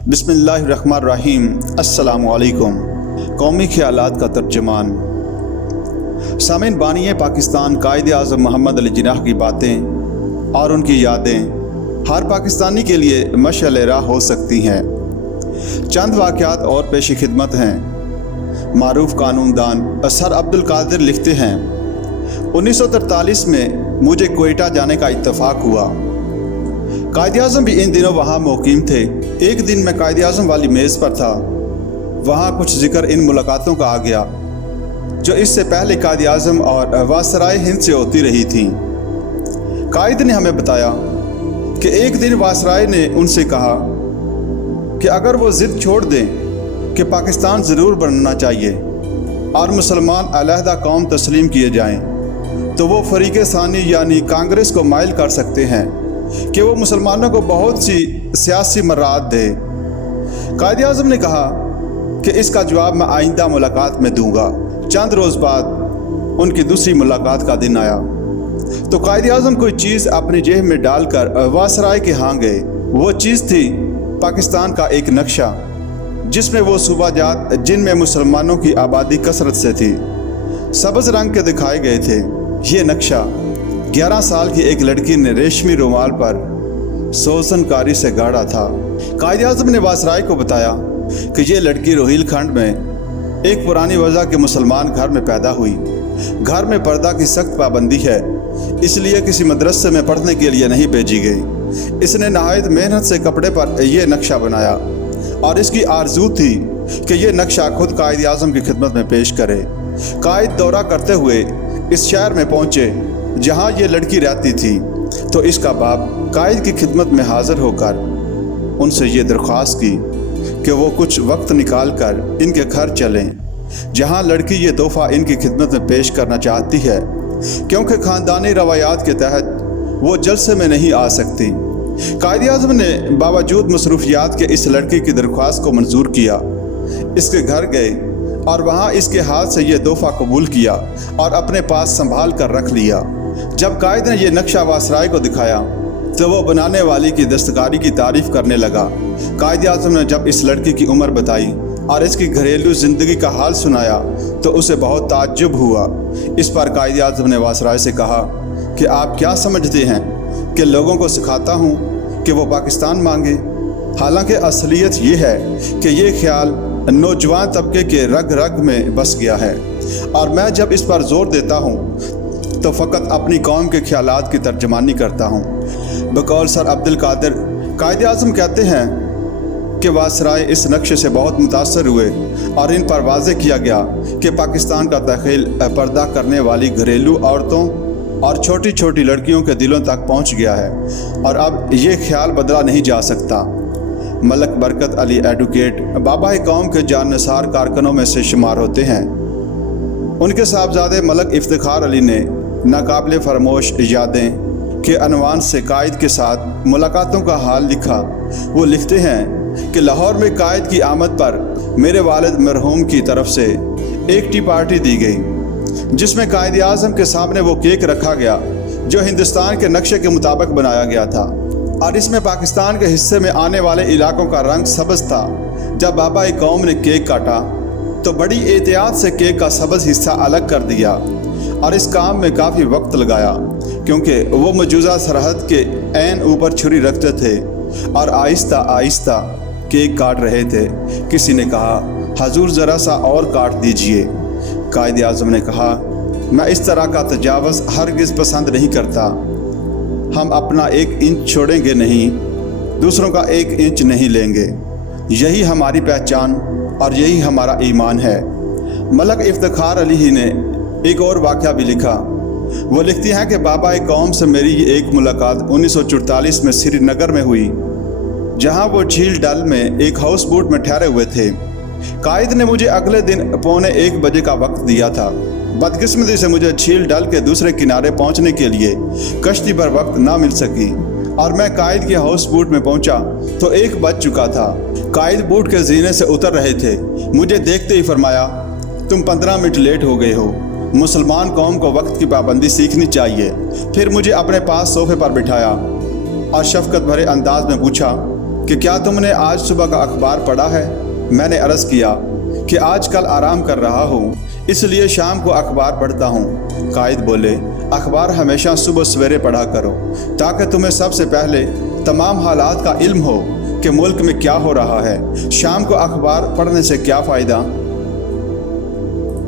बिस्मिल्लाहिर्रहमानिर्रहीम। अस्सलामुअलैकुम। कौमी ख्यालात का तर्जुमान। सामीन, बानी पाकिस्तान कायदे आज़म मोहम्मद अली जिन्नाह की बातें और उनकी यादें हर पाकिस्तानी के लिए मशअल राह हो सकती हैं। चंद वाक़यात और पेश खिदमत हैं। मारूफ कानूनदान सर अब्दुल कादिर लिखते हैं, 1943 में मुझे कोयटा जाने का इत्तफाक हुआ। कायद-ए-आज़म भी इन दिनों वहाँ मुक़ीम थे। एक दिन मैं कायद-ए-आज़म वाली मेज़ पर था। वहाँ कुछ जिक्र इन मुलाकातों का आ गया जो इससे पहले कायद-ए-आज़म और वायसराय हिंद से होती रही थीं। कायद ने हमें बताया कि एक दिन वायसराय ने उनसे कहा कि अगर वो ज़िद छोड़ दें कि पाकिस्तान ज़रूर बनना चाहिए और मुसलमान अलहदा कौम तस्लीम किए जाएं, तो वो फ़रीक़े सानी यानी कांग्रेस को माइल कर सकते हैं कि वो मुसलमानों को बहुत सी सियासी मराद दे। कायद-ए-आज़म ने कहा कि इसका जवाब मैं आइंदा मुलाकात में दूंगा। चंद रोज़ बाद उनकी दूसरी मुलाकात का दिन आया तो कायद-ए-आज़म कोई चीज़ अपनी जेब में डालकर वायसराय के यहाँ गए। वो चीज़ थी पाकिस्तान का एक नक्शा, जिसमें वो सूबा जात जिनमें मुसलमानों की आबादी कसरत से थी सब्ज़ रंग के दिखाए गए थे। ये नक्शा 11 साल की एक लड़की ने रेशमी रुमाल पर सोजनकारी से गाड़ा था। कायद-ए-आज़म ने वायसराय को बताया कि ये लड़की रोहिलखंड में एक पुरानी वजह के मुसलमान घर में पैदा हुई। घर में पर्दा की सख्त पाबंदी है, इसलिए किसी मदरसे में पढ़ने के लिए नहीं भेजी गई। इसने नहायत मेहनत से कपड़े पर यह नक्शा बनाया और इसकी आरजू थी कि यह नक्शा खुद कायद-ए-आज़म की खिदमत में पेश करे। कायद दौरा करते हुए इस शहर में पहुँचे जहाँ ये लड़की रहती थी, तो इसका बाप कायद की खिदमत में हाज़िर होकर उनसे ये दरख्वास्त की कि वो कुछ वक्त निकाल कर इनके घर चलें, जहाँ लड़की ये तोहफ़ा इनकी खिदमत में पेश करना चाहती है, क्योंकि ख़ानदानी रवायात के तहत वो जलसे में नहीं आ सकती। कायद-ए-आज़म ने बावजूद मसरूफियात के इस लड़की की दरख्वास्त को मंजूर किया। इसके घर गए और वहाँ इसके हाथ से ये तोहफ़ा कबूल किया और अपने पास संभाल कर रख लिया। जब कायद ने यह नक्शा वायसराय को दिखाया तो वो बनाने वाली की दस्तकारी की तारीफ़ करने लगा। कायद-ए-आज़म ने जब इस लड़की की उम्र बताई और इसकी घरेलू ज़िंदगी का हाल सुनाया तो उसे बहुत ताज्जुब हुआ। इस पर कायद-ए-आज़म ने वायसराय से कहा कि आप क्या समझते हैं कि लोगों को सिखाता हूँ कि वो पाकिस्तान मांगे? हालांकि असलियत ये है कि ये ख्याल नौजवान तबके के रग रग में बस गया है, और मैं जब इस पर ज़ोर देता हूँ तो फ़कत अपनी कौम के ख्यालात की तर्जमानी करता हूँ। बकौल सर अब्दुल कादिर, कायद-ए-आज़म कहते हैं कि वायसराय इस नक्शे से बहुत मुतासर हुए और इन पर वाज़े किया गया कि पाकिस्तान का तख़ील पर्दा करने वाली घरेलू औरतों और छोटी छोटी लड़कियों के दिलों तक पहुँच गया है और अब ये ख्याल बदला नहीं जा सकता। मलक बरकत अली एडवोकेट बाबा कौम के जाननिसार कारकुनों में से शुमार होते हैं। उनके साहबजादे मलक इफ्तिखार अली ने नाकाबिले फरमोश यादें के अनवान से कायद के साथ मुलाकातों का हाल लिखा। वो लिखते हैं कि लाहौर में कायद की आमद पर मेरे वालिद मरहूम की तरफ से एक टी पार्टी दी गई, जिसमें कायद-ए-आज़म के सामने वो केक रखा गया जो हिंदुस्तान के नक्शे के मुताबिक बनाया गया था, और इसमें पाकिस्तान के हिस्से में आने वाले इलाकों का रंग सब्ज़ था। जब बाबा कौम ने केक काटा तो बड़ी एहतियात से केक का सब्ज़ हिस्सा अलग कर दिया और इस काम में काफ़ी वक्त लगाया, क्योंकि वो मौजूदा सरहद के ऐन ऊपर छुरी रखते थे और आहिस्ता आहिस्ता केक काट रहे थे। किसी ने कहा, हजूर ज़रा सा और काट दीजिए। कायद-ए-आज़म ने कहा, मैं इस तरह का तजावज़ हरगिज़ पसंद नहीं करता। हम अपना 1 इंच छोड़ेंगे नहीं, दूसरों का 1 इंच नहीं लेंगे। यही हमारी पहचान और यही हमारा ईमान है। मलक इफ्तिखार अली ही ने एक और वाक़या भी लिखा। वो लिखती हैं कि बाबा कौम से मेरी एक मुलाकात 1944 में श्रीनगर में हुई, जहां वो झील डल में एक हाउस बोट में ठहरे हुए थे। कायद ने मुझे अगले दिन 12:45 बजे का वक्त दिया था। बदकिस्मती से मुझे झील डल के दूसरे किनारे पहुंचने के लिए कश्ती पर वक्त ना मिल सकी और मैं कायद के हाउस बोट में पहुंचा तो 1 बज चुका था। कायद बोट के जीने से उतर रहे थे। मुझे देखते ही फरमाया, तुम 15 मिनट लेट हो गए हो। मुसलमान कौम को वक्त की पाबंदी सीखनी चाहिए। फिर मुझे अपने पास सोफे पर बिठाया और शफकत भरे अंदाज में पूछा کہ کیا تم نے آج صبح کا اخبار پڑھا ہے؟ میں نے عرض کیا کہ آج کل آرام کر رہا ہوں، اس لیے شام کو اخبار پڑھتا ہوں۔ قائد بولے، اخبار ہمیشہ صبح سویرے پڑھا کرو تاکہ تمہیں سب سے پہلے تمام حالات کا علم ہو کہ ملک میں کیا ہو رہا ہے۔ شام کو اخبار پڑھنے سے کیا فائدہ؟